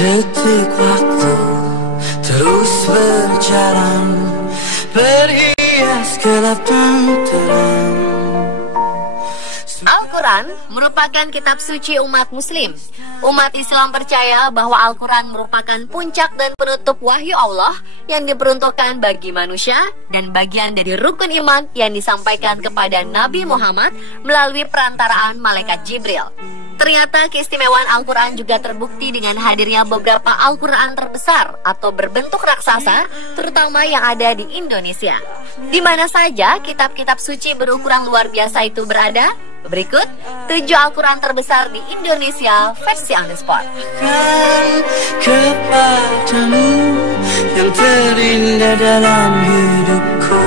Detik waktu terus berjalan, berhias gelap dan terang. Al-Quran merupakan kitab suci umat muslim. Umat Islam percaya bahwa Al-Quran merupakan puncak dan penutup wahyu Allah yang diperuntukkan bagi manusia dan bagian dari rukun iman yang disampaikan kepada Nabi Muhammad melalui perantaraan malaikat Jibril. Ternyata keistimewaan Al-Quran juga terbukti dengan hadirnya beberapa Al-Quran terbesar atau berbentuk raksasa, terutama yang ada di Indonesia. Di mana saja kitab-kitab suci berukuran luar biasa itu berada? Berikut 7 Al-Quran terbesar di Indonesia versi On The Spot. Kepadamu yang terindah dalam hidupku,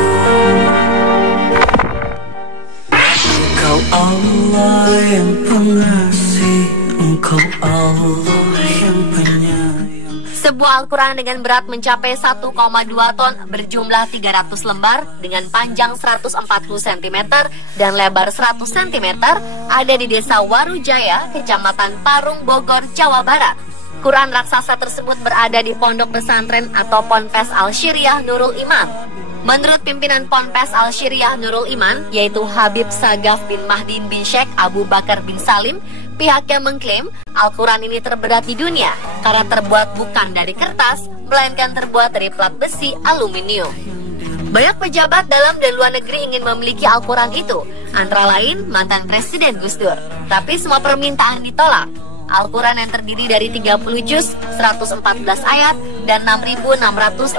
Engkau Allah yang pengasih, Engkau Allah yang penyayang. Sebuah Al-Quran dengan berat mencapai 1,2 ton berjumlah 300 lembar dengan panjang 140 cm dan lebar 100 cm ada di Desa Warujaya, Kecamatan Parung, Bogor, Jawa Barat. Quran raksasa tersebut berada di pondok pesantren atau Ponpes Al-Syiriah Nurul Iman. Menurut pimpinan Ponpes Al-Syiriah Nurul Iman, yaitu Habib Sagaf bin Mahdin bin Sheikh Abu Bakar bin Salim, pihaknya mengklaim Al-Quran ini terberat di dunia karena terbuat bukan dari kertas, melainkan terbuat dari plat besi aluminium. Banyak pejabat dalam dan luar negeri ingin memiliki Al-Quran itu, antara lain mantan Presiden Gus Dur. Tapi semua permintaan ditolak. Al-Quran yang terdiri dari 30 juz, 114 ayat, dan 6.666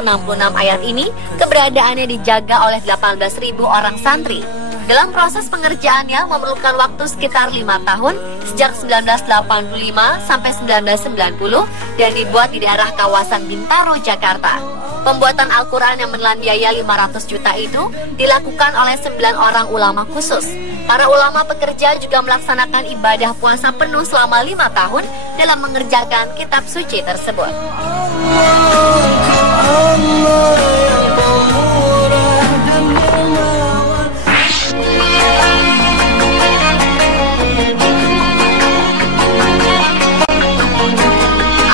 ayat ini keberadaannya dijaga oleh 18.000 orang santri. Dalam proses pengerjaannya memerlukan waktu sekitar 5 tahun sejak 1985 sampai 1990 dan dibuat di daerah kawasan Bintaro, Jakarta. Pembuatan Al-Quran yang menelan biaya 500 juta itu dilakukan oleh 9 orang ulama khusus. Para ulama pekerja juga melaksanakan ibadah puasa penuh selama 5 tahun dalam mengerjakan kitab suci tersebut.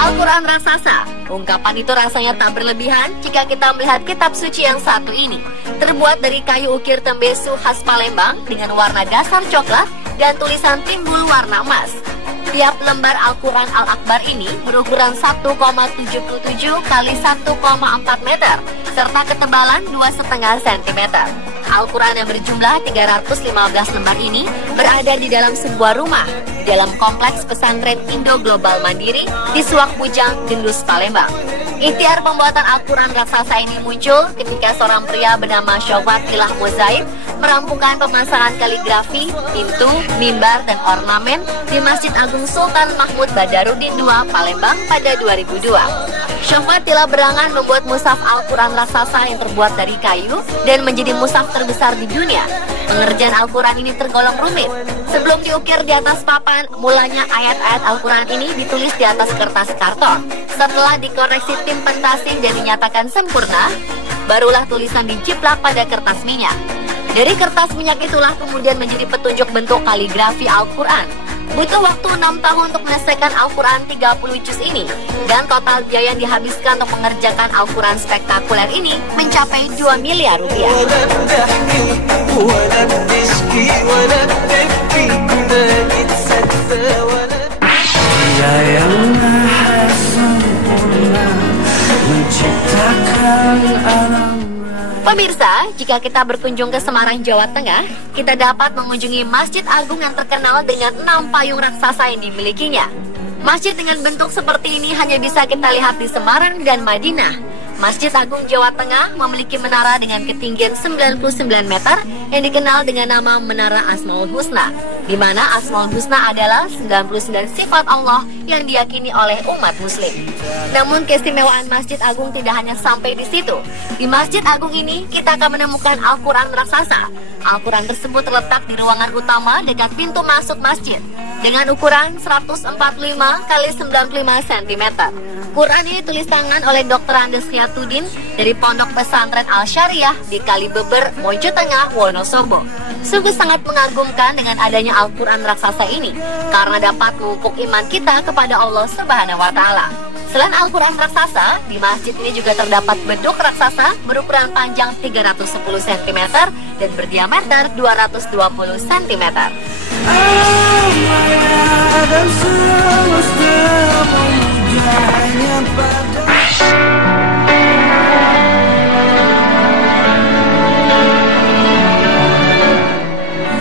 Al-Quran raksasa. Ungkapan itu rasanya tak berlebihan jika kita melihat kitab suci yang satu ini. Terbuat dari kayu ukir tembesu khas Palembang dengan warna dasar coklat dan tulisan timbul warna emas. Tiap lembar Al-Quran Al-Akbar ini berukuran 1,77 kali 1,4 meter serta ketebalan 2,5 cm. Al-Quran yang berjumlah 315 lembar ini berada di dalam sebuah rumah di dalam kompleks pesantren Indo Global Mandiri di Suak Bujang, Gendus, Palembang. Ikhtiar pembuatan Al-Quran raksasa ini muncul ketika seorang pria bernama Syawat Ilah Mozaik merampungkan pemasangan kaligrafi, pintu, mimbar, dan ornamen di Masjid Agung Sultan Mahmud Badarudin II, Palembang pada 2002. Syawat telah berangan membuat mushaf Al-Quran raksasa yang terbuat dari kayu dan menjadi mushaf terbesar di dunia. Pengerjaan Al-Quran ini tergolong rumit. Sebelum diukir di atas papan, mulanya ayat-ayat Al-Quran ini ditulis di atas kertas karton. Setelah dikoreksi tim pentasih dan dinyatakan sempurna, barulah tulisan dijiplak pada kertas minyak. Dari kertas minyak itulah kemudian menjadi petunjuk bentuk kaligrafi Al-Quran. Butuh waktu 6 tahun untuk menyelesaikan Al-Quran 30 juz ini, dan total biaya yang dihabiskan untuk mengerjakan Al-Quran spektakuler ini mencapai 2 miliar rupiah. Dia yang maha sempurna menciptakan alam. Pemirsa, jika kita berkunjung ke Semarang, Jawa Tengah, kita dapat mengunjungi Masjid Agung yang terkenal dengan 6 payung raksasa yang dimilikinya. Masjid dengan bentuk seperti ini hanya bisa kita lihat di Semarang dan Madinah. Masjid Agung Jawa Tengah memiliki menara dengan ketinggian 99 meter yang dikenal dengan nama Menara Asmaul Husna, di mana Asmaul Husna adalah 99 sifat Allah yang diyakini oleh umat muslim. Namun keistimewaan Masjid Agung tidak hanya sampai di situ. Di Masjid Agung ini kita akan menemukan Al-Quran raksasa. Al-Quran tersebut terletak di ruangan utama dekat pintu masuk masjid dengan ukuran 145 kali 95 cm. Quran ini tulis tangan oleh Dr. Andes Khiyatuddin dari Pondok Pesantren Al-Syariah di Kalibeber, Mojo Tengah, Wonosobo. Sungguh sangat mengagumkan dengan adanya Al-Quran raksasa ini karena dapat memupuk iman kita kepada Allah Subhanahu wa Ta'ala. Selain Al-Quran raksasa, di masjid ini juga terdapat beduk raksasa berukuran panjang 310 cm dan berdiameter 220 cm. dan semesta memujanya pada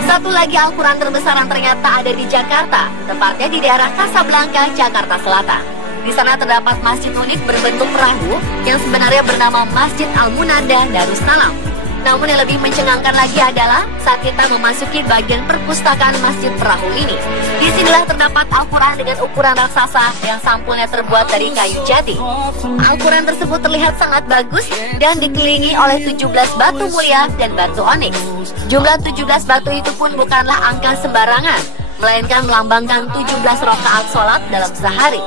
Satu lagi Al-Quran terbesar yang ternyata ada di Jakarta, tepatnya di daerah Kasablanka, Jakarta Selatan. Di sana terdapat masjid unik berbentuk perahu yang sebenarnya bernama Masjid Al-Munada Darussalam. Namun yang lebih mencengangkan lagi adalah saat kita memasuki bagian perpustakaan masjid perahu ini. Disinilah terdapat Al-Quran dengan ukuran raksasa yang sampulnya terbuat dari kayu jati. Al-Quran tersebut terlihat sangat bagus dan dikelilingi oleh 17 batu mulia dan batu oniks. Jumlah 17 batu itu pun bukanlah angka sembarangan, melainkan melambangkan 17 rakaat sholat dalam sehari.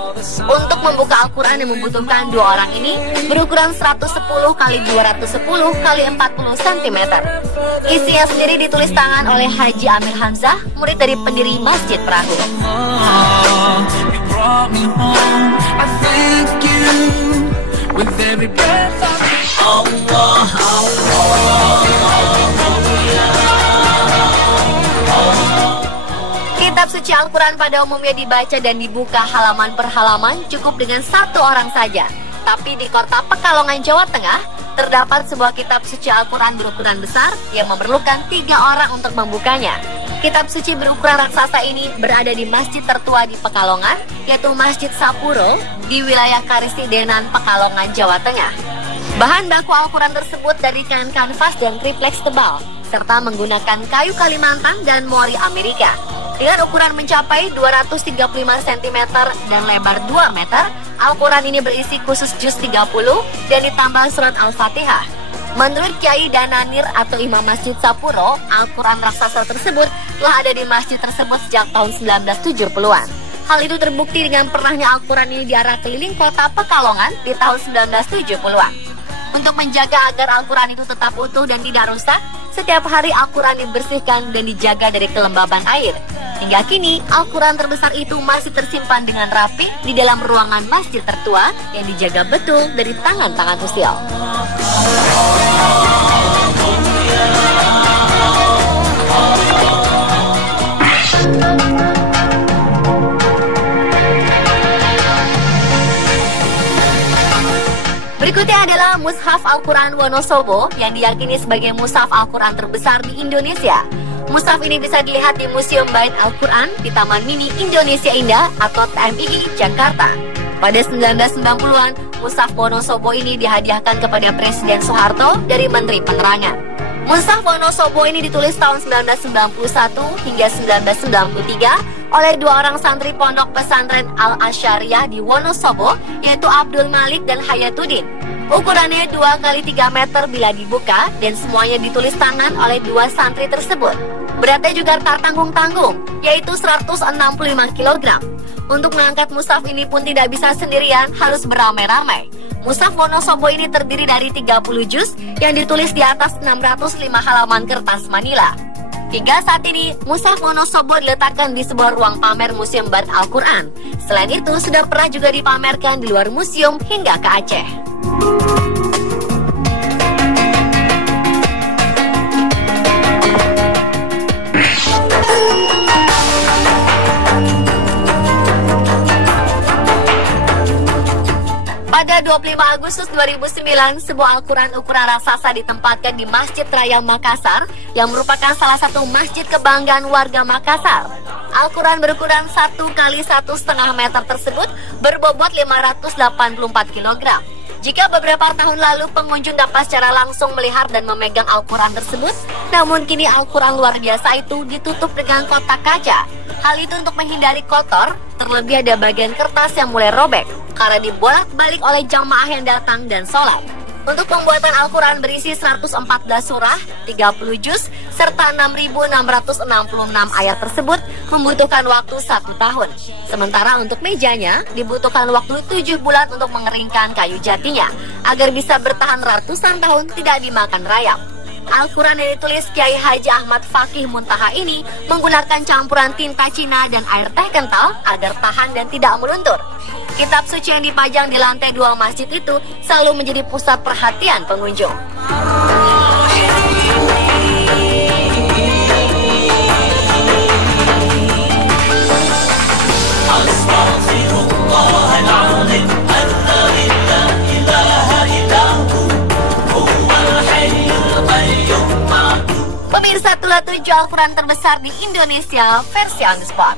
Untuk membuka Al-Quran yang membutuhkan dua orang ini berukuran 110 x 210 x 40 cm. Isinya sendiri ditulis tangan oleh Haji Amir Hamzah, murid dari pendiri Masjid Perahu. Kitab suci Al-Quran pada umumnya dibaca dan dibuka halaman per halaman cukup dengan satu orang saja. Tapi di kota Pekalongan, Jawa Tengah, terdapat sebuah kitab suci Al-Quran berukuran besar yang memerlukan 3 orang untuk membukanya. Kitab suci berukuran raksasa ini berada di masjid tertua di Pekalongan, yaitu Masjid Sapuro di wilayah Karisidenan, Pekalongan, Jawa Tengah. Bahan baku Al-Quran tersebut dari kain kanvas dan tripleks tebal, serta menggunakan kayu Kalimantan dan mori Amerika. Dengan ukuran mencapai 235 cm dan lebar 2 meter, Al-Quran ini berisi khusus juz 30 dan ditambah surat Al-Fatihah. Menurut Kiai Dananir atau Imam Masjid Sapuro, Al-Quran raksasa tersebut telah ada di masjid tersebut sejak tahun 1970-an. Hal itu terbukti dengan pernahnya Al-Quran ini diarak keliling kota Pekalongan di tahun 1970-an. Untuk menjaga agar Al-Quran itu tetap utuh dan tidak rusak, setiap hari Al-Quran dibersihkan dan dijaga dari kelembaban air. Hingga kini, Al-Quran terbesar itu masih tersimpan dengan rapi di dalam ruangan masjid tertua yang dijaga betul dari tangan-tangan usil. Berikutnya adalah Mushaf Al-Quran Wonosobo yang diyakini sebagai mushaf Al-Quran terbesar di Indonesia. Mushaf ini bisa dilihat di Museum Bait Al-Quran di Taman Mini Indonesia Indah atau TMII, Jakarta. Pada 1990-an, Mushaf Wonosobo ini dihadiahkan kepada Presiden Soeharto dari Menteri Penerangan. Mushaf Wonosobo ini ditulis tahun 1991 hingga 1993 oleh 2 orang santri pondok pesantren Al-Asyariah di Wonosobo, yaitu Abdul Malik dan Hayatuddin. Ukurannya 2 x 3 meter bila dibuka dan semuanya ditulis tangan oleh 2 santri tersebut. Beratnya juga tak tanggung-tanggung, yaitu 165 kg. Untuk mengangkat mushaf ini pun tidak bisa sendirian, harus beramai-ramai. Mushaf Wonosobo ini terdiri dari 30 juz yang ditulis di atas 605 halaman kertas manila. Hingga saat ini, Mushaf Wonosobo diletakkan di sebuah ruang pamer Museum Bait Al-Quran. Selain itu, sudah pernah juga dipamerkan di luar museum hingga ke Aceh. Pada 25 Agustus 2009, sebuah Al-Quran ukuran raksasa ditempatkan di Masjid Raya Makassar yang merupakan salah satu masjid kebanggaan warga Makassar. Al-Quran berukuran 1 x 1,5 meter tersebut berbobot 584 kg. Jika beberapa tahun lalu pengunjung dapat secara langsung melihat dan memegang Al-Quran tersebut, namun kini Al-Quran luar biasa itu ditutup dengan kotak kaca. Hal itu untuk menghindari kotor, terlebih ada bagian kertas yang mulai robek karena dibolak-balik oleh jamaah yang datang dan sholat. Untuk pembuatan Al-Quran berisi 114 surah, 30 juz, serta 6.666 ayat tersebut membutuhkan waktu 1 tahun. Sementara untuk mejanya dibutuhkan waktu 7 bulan untuk mengeringkan kayu jatinya agar bisa bertahan ratusan tahun tidak dimakan rayap. Al-Quran yang ditulis Kiai Haji Ahmad Fakih Muntaha ini menggunakan campuran tinta Cina dan air teh kental agar tahan dan tidak meluntur. Kitab suci yang dipajang di lantai 2 masjid itu selalu menjadi pusat perhatian pengunjung. Pemirsa, itulah 7 Al-Quran terbesar di Indonesia versi On The Spot.